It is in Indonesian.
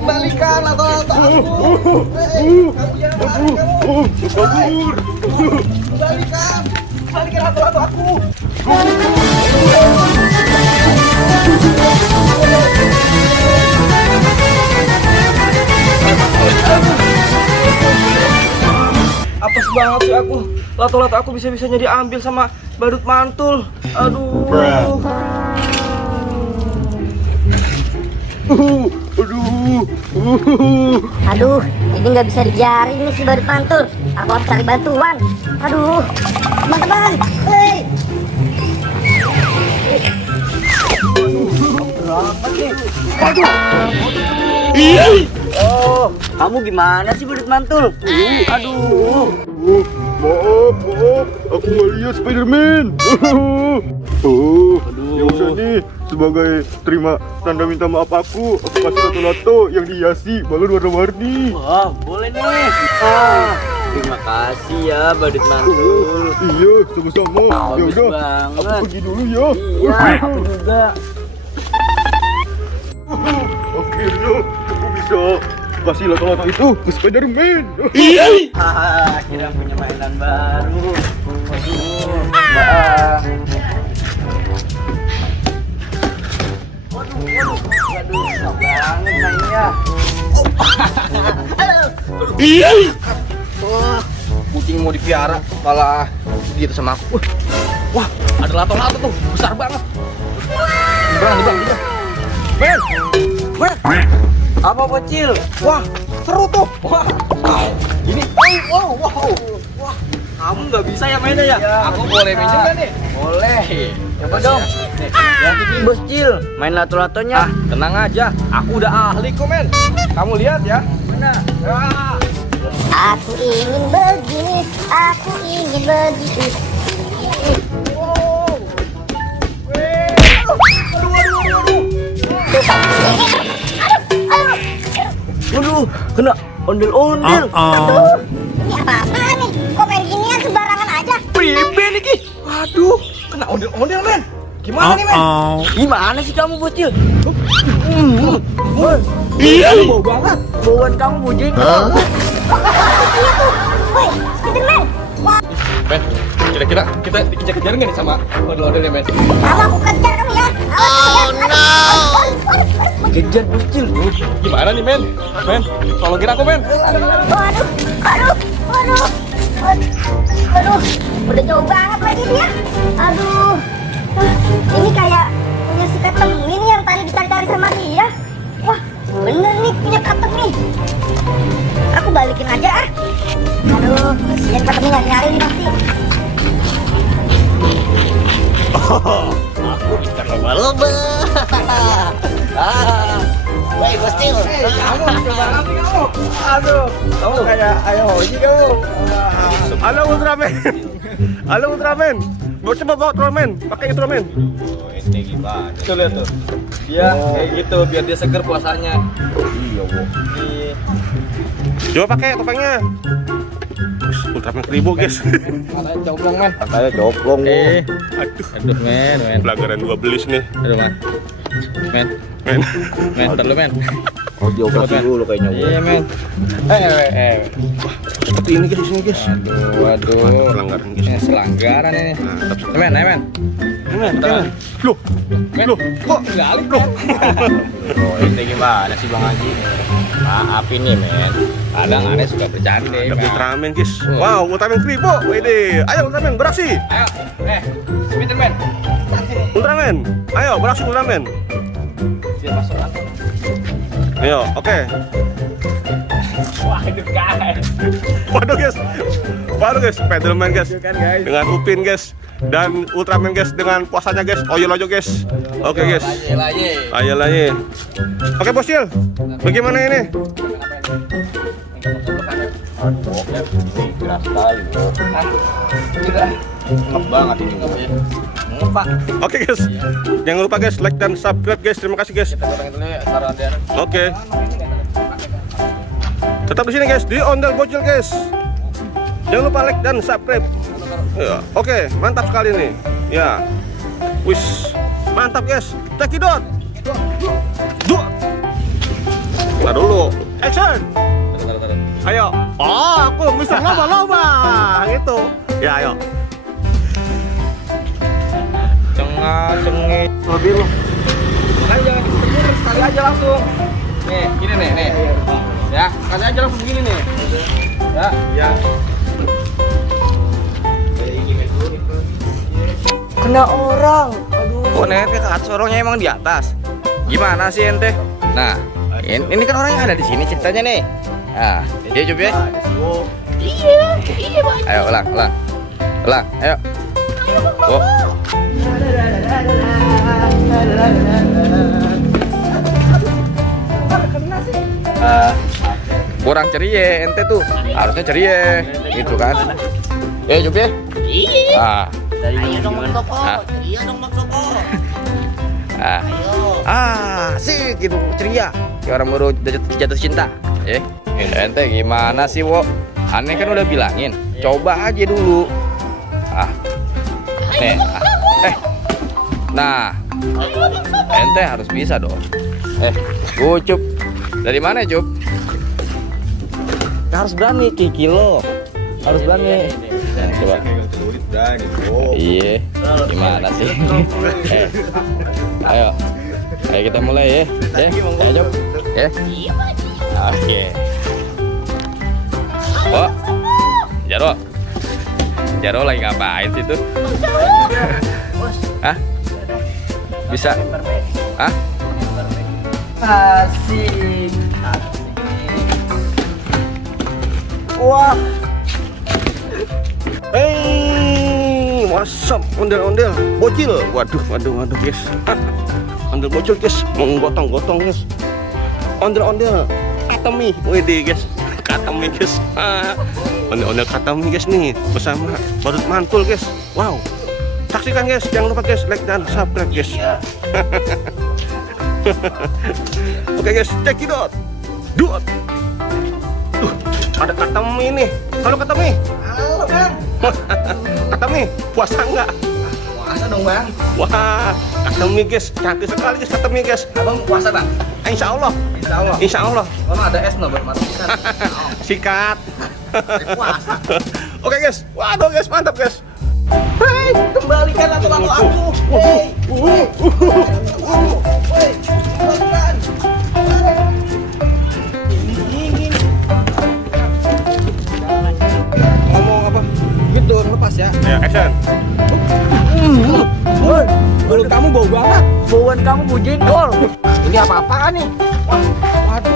Kembalikan lato-lato aku. Kamu jangan lari kamu. Kabur. Kembalikan lato-lato aku. Apes banget sih aku. Lato-lato aku bisa-bisanya diambil sama badut mantul. Aduh. Aduh, ini nggak bisa dibiarin nih si badut mantul. Aku harus cari bantuan. Aduh, teman-teman, hei. Oh, kamu gimana sih badut mantul? Aduh. Maaf, aku nggak lihat Spiderman. Ya udah nih, sebagai terima tanda minta maaf aku kasih lato-lato yang dihiasi balon warna-warni. Wah, boleh nih. Terima kasih ya badut mantul. Iya, sama-sama. Ya Bagus udah, banget. aku pergi dulu ya. Iya, aku juga. Akhirnya aku bisa kasih lato-lato itu ke Spiderman. Akhirnya punya mainan baru. Waduh, Mbak. Waduh, susah banget mainnya. Wah, kucing mau dipiara malah gitu sama aku. Wah, ada lato-lato tuh, besar banget. Bang. Men, apa bocil? Wah, seru tuh. Wah, ini, wow. Wah, kamu nggak bisa ya mainnya ya? Aku boleh main juga nih. Boleh. Coba dong. Bos Cil, main lato-latonya. Tenang aja, aku udah ahli kok men. Kamu lihat ya. Mana? Aku ingin begini, aku ingin begitu. Wow. Waduh, kena ondel-ondel. Aduh, ini apa-apaan nih? Kok main ginian sembarangan aja? Bebe nih Ki. Waduh, kena ondel-ondel men. Gimana nih men? Gimana sih kamu bocil? Iya, bau banget. Bauan kamu bujing. Iya tuh, woi, Spiderman. Wah, Men, kira-kira kita dikejar-kejar nggak nih sama ondel-ondelnya men? kamu aku kejar kamu ya. Kejar bocil. Gimana nih men? Men, tolongin aku men. Aduh, udah jauh banget lagi dia. Aduh, ini kayak punya si Katem ini yang tadi dicari-cari sama dia. Wah, bener nih punya Katem nih. Aku balikin aja ah. Aduh, kasihan Katem nggak nyari nih pasti. Aku bisa lomba-lomba. Woi, Bostil. Kamu coba nanti kamu. Aduh, kamu kayak ayo hoji kamu. Halo Ultraman. Halo Ultraman. Coba bawa Ultraman, pakai Ultraman. Ini gimana? Tuh lihat tuh. Dia kayak gitu biar dia seger puasanya. Iya, Bu. Coba pakai topengnya. Ultraman keribu guys. Katanya coblong men. Katanya coplong. Aduh men. Pelanggaran 12 nih. Aduh men. Ntar lu men. Oh dioperasi dulu kayaknya. Iya men. Seperti ini guys, ini guys. Waduh. Pelanggaran guys. Selanggaran ini. Men. Men. Loh, Kok balik loh? Oh, ini gimana sih Bang Haji? Maaf ini men. Kadang aneh suka bercanda. ada Ultraman guys. Wow, Ultraman keribu. Wede, ayo Ultraman beraksi. Ayo, Spiderman. Ultraman, ayo beraksi Ultraman. Dia masuk aku. Ayo, oke. Wah, itu kan. Waduh guys, Spiderman guys. Kan guys. Dengan Upin guys dan Ultraman guys dengan puasanya guys. Oyol aja guys. Oke guys. Ayo lagi. Oke Bocil, bagaimana ini? Keras sekali. Banget ini namanya. Pak. Oke guys, jangan lupa guys like dan subscribe guys. Terima kasih guys. Kita gorengin dulu ya, taruh dia. Oke. Tetap di sini guys di Ondel Bocil guys. Jangan lupa like dan subscribe. Ya, oke, mantap sekali nih. Ya, wis, mantap guys. Cekidot. Dua. Nah dulu, action. Ayo. Oh, aku bisa lomba-lomba gitu. Ya, ayo. Cengeng lebih lu. Makanya jangan dikebur, sekali aja langsung. Nih, gini nih. Ya, sekali aja langsung begini nih. Ya. Kena orang. Aduh. Oh, ente ke atas, orangnya emang di atas. Gimana sih ente? Nah, ini kan orang yang ada di sini ceritanya nih. Nah, dia coba ya. Iya, Bang. Ayo ulang, ayo. Oh. Kurang ceria ente tuh, harusnya ceria gitu kan. Coba ya. Iya. Ayo dong Bang Toko. Iya dong Bang Toko. Sih gitu ceria. Kayak orang baru jatuh cinta. Ente gimana sih, Wo? Aneh kan udah bilangin, coba aja dulu. Nih. Nah. Ente harus bisa dong. Cup. Dari mana, Cup? Harus berani, Kiki lo. Harus berani. Coba. Iya. Gimana sih? Ayo kita mulai ya. Ayo, Cup. Oke. Oh, Jaro lagi ngapain sih tuh? Hah? Bisa? Hah? Asik. Wah, What's up, ondel-ondel, bocil. Waduh guys. Ondel bocil guys, menggotong-gotong guys. Ondel-ondel, katemi, wede guys. Katemi guys. Ondel-ondel katemi guys nih bersama Badut Mantul guys. Wow. Saksikan guys, jangan lupa guys like dan subscribe guys. Oke guys, check it out. Ada katemi nih. Halo katemi. halo Bang. Katemi, puasa enggak? Puasa dong Bang. Wah, katemi guys, cantik sekali guys katemi guys. Abang puasa Bang? Insya Allah. Insya Allah. Insya Allah. Kalau ada es nggak buat masuk ikan? Sikat. Puasa. Oke guys, waduh guys, mantap guys. Hei, kembalikan lato-lato aku. Hei, kembalikan. Ngomong apa? Gitu, lepas ya. Ya, action. Mulut kamu bau banget. Bauan kamu bau jengkol. Ini apa-apaan nih? Waduh.